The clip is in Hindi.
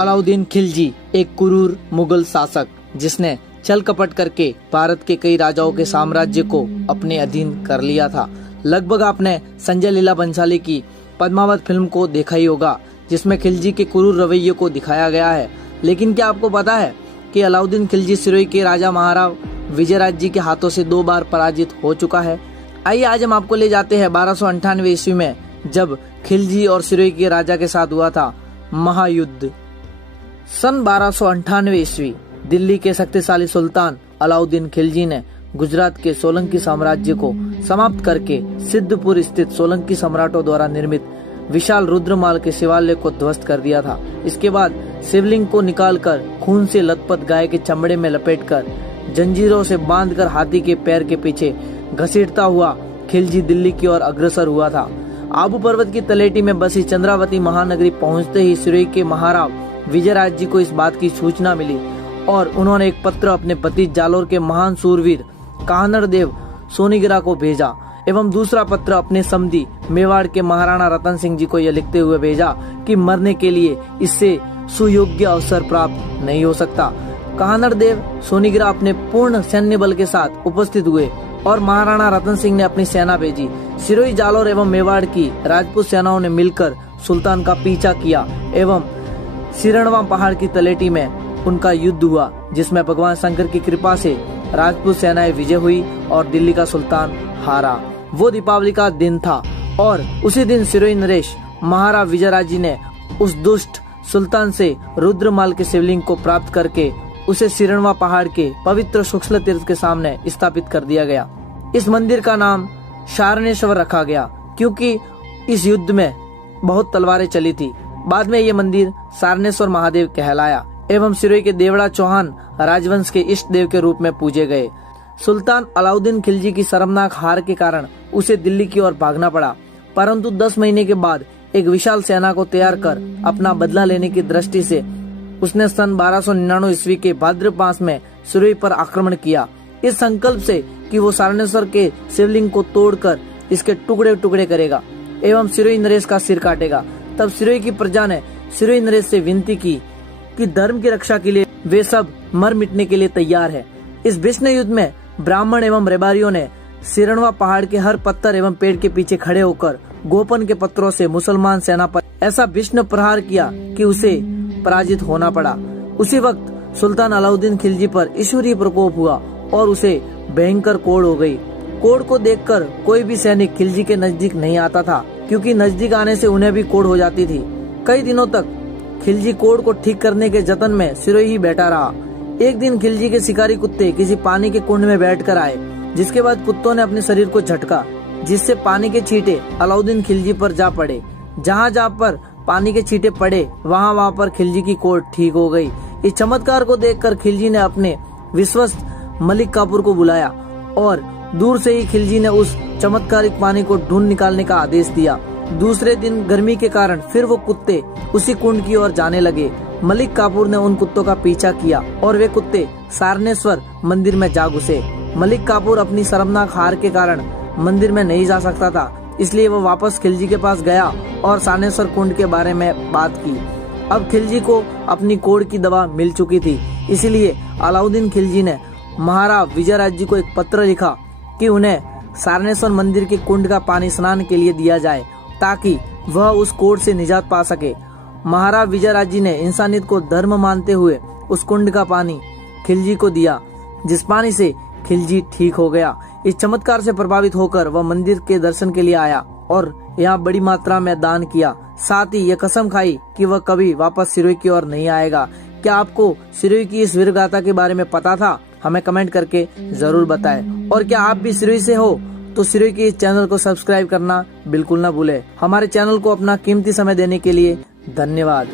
अलाउद्दीन खिलजी एक क्रूर मुगल शासक जिसने छल कपट करके भारत के कई राजाओं के साम्राज्य को अपने अधीन कर लिया था। लगभग आपने संजय लीला भंसाली की पद्मावत फिल्म को देखा ही होगा, जिसमें खिलजी के क्रूर रवैये को दिखाया गया है। लेकिन क्या आपको पता है कि अलाउद्दीन खिलजी सिरोही के राजा महाराव विजयराज जी के हाथों से 2 बार पराजित हो चुका है। आइए आज हम आपको ले जाते हैं 1298 ईस्वी में, जब खिलजी और सिरोही के राजा के साथ हुआ था महायुद्ध। सन 1298 ईस्वी दिल्ली के शक्तिशाली सुल्तान अलाउद्दीन खिलजी ने गुजरात के सोलंकी साम्राज्य को समाप्त करके सिद्धपुर स्थित सोलंकी सम्राटों द्वारा निर्मित विशाल रुद्रमाल के शिवालय को ध्वस्त कर दिया था। इसके बाद शिवलिंग को निकालकर खून से लथपथ गाय के चमड़े में लपेटकर जंजीरों से बांधकर हाथी के पैर के पीछे घसीटता हुआ खिलजी दिल्ली की ओर अग्रसर हुआ था। आबू पर्वत की तलेटी में बसी चंद्रावती महानगरी पहुंचते ही सिरोही के महाराव विजयराज जी को इस बात की सूचना मिली और उन्होंने एक पत्र अपने पति जालोर के महान सूरवीर काहनड़ देव सोनीगिरा को भेजा एवं दूसरा पत्र अपने समधी मेवाड़ के महाराणा रतन सिंह जी को यह लिखते हुए भेजा कि मरने के लिए इससे सुयोग्य अवसर प्राप्त नहीं हो सकता। काहनड़ देव सोनीगिरा अपने पूर्ण सैन्य बल के साथ उपस्थित हुए और महाराणा रतन सिंह ने अपनी सेना भेजी। सिरोही, जालोर एवं मेवाड़ की राजपूत सेनाओं ने मिलकर सुल्तान का पीछा किया एवं सिरणवा पहाड़ की तलेटी में उनका युद्ध हुआ, जिसमें भगवान शंकर की कृपा से राजपूत सेनाएं विजय हुई और दिल्ली का सुल्तान हारा। वो दीपावली का दिन था और उसी दिन सिरोही नरेश महाराज विजयराज जी ने उस दुष्ट सुल्तान से रुद्रमाल के शिवलिंग को प्राप्त करके उसे सिरणवा पहाड़ के पवित्र शुक्ल तीर्थ के सामने स्थापित कर दिया गया। इस मंदिर का नाम शारणेश्वर रखा गया क्योंकि इस युद्ध में बहुत तलवारें चली थी। बाद में ये मंदिर सारनेश्वर महादेव कहलाया एवं सिरोही के देवड़ा चौहान राजवंश के इष्ट देव के रूप में पूजे गए। सुल्तान अलाउद्दीन खिलजी की शर्मनाक हार के कारण उसे दिल्ली की ओर भागना पड़ा, परंतु 10 महीने के बाद एक विशाल सेना को तैयार कर अपना बदला लेने की दृष्टि से उसने सन 1299 ईस्वी के भाद्र मास में सिरोही पर आक्रमण किया, इस संकल्प से कि वो सारनेश्वर के शिवलिंग को तोड़कर इसके टुकड़े टुकड़े करेगा एवं सिरोही नरेश का सिर काटेगा। तब सिरोही की प्रजा ने सिरोही नरेश से विनती की कि धर्म की रक्षा के लिए वे सब मर मिटने के लिए तैयार है। इस भीषण युद्ध में ब्राह्मण एवं रेबारियों ने सिरणवा पहाड़ के हर पत्थर एवं पेड़ के पीछे खड़े होकर गोपन के पत्थरों से मुसलमान सेना पर ऐसा भीषण प्रहार किया कि उसे पराजित होना पड़ा। उसी वक्त सुल्तान अलाउद्दीन खिलजी पर ईश्वरीय प्रकोप हुआ और उसे भयंकर कोढ़ हो गई। कोढ़ को देखकर कोई भी सैनिक खिलजी के नजदीक नहीं आता था, क्योंकि नजदीक आने से उन्हें भी कोढ़ हो जाती थी। कई दिनों तक खिलजी कोढ़ को ठीक करने के जतन में सिरोही ही बैठा रहा। एक दिन खिलजी के शिकारी कुत्ते किसी पानी के कुंड में बैठकर आए, जिसके बाद कुत्तों ने अपने शरीर को झटका, जिससे पानी के छींटे अलाउद्दीन खिलजी पर जा पड़े। जहाँ पर पानी के छींटे पड़े वहाँ पर खिलजी की कोढ़ ठीक हो गई। इस चमत्कार को देखकर खिलजी ने अपने विश्वस्त मलिक काफूर को बुलाया और दूर से ही खिलजी ने उस चमत्कारिक पानी को ढूंढ निकालने का आदेश दिया। दूसरे दिन गर्मी के कारण फिर वो कुत्ते उसी कुंड की ओर जाने लगे। मलिक काफूर ने उन कुत्तों का पीछा किया और वे कुत्ते सारनेश्वर मंदिर में जा घुसे। मलिक काफूर अपनी शर्मनाक हार के कारण मंदिर में नहीं जा सकता था, इसलिए वो वापस खिलजी के पास गया और सारनेश्वर कुंड के बारे में बात की। अब खिलजी को अपनी कोढ़ की दवा मिल चुकी थी, इसलिए अलाउद्दीन खिलजी ने महाराज विजयराज जी को एक पत्र लिखा कि उन्हें सारनेश्वर मंदिर के कुंड का पानी स्नान के लिए दिया जाए, ताकि वह उस कोढ़ से निजात पा सके। महाराज विजयराज जी ने इंसानियत को धर्म मानते हुए उस कुंड का पानी खिलजी को दिया, जिस पानी से खिलजी ठीक हो गया। इस चमत्कार से प्रभावित होकर वह मंदिर के दर्शन के लिए आया और यहाँ बड़ी मात्रा में दान किया। साथ ही यह कसम खाई कि वह कभी वापस सिरोही की ओर नहीं आएगा। क्या आपको सिरोही की इस वीरगाथा के बारे में पता था? हमें कमेंट करके जरूर बताएं। और क्या आप भी सिरोही से हो तो सिरोही के इस चैनल को सब्सक्राइब करना बिल्कुल ना भूले। हमारे चैनल को अपना कीमती समय देने के लिए धन्यवाद।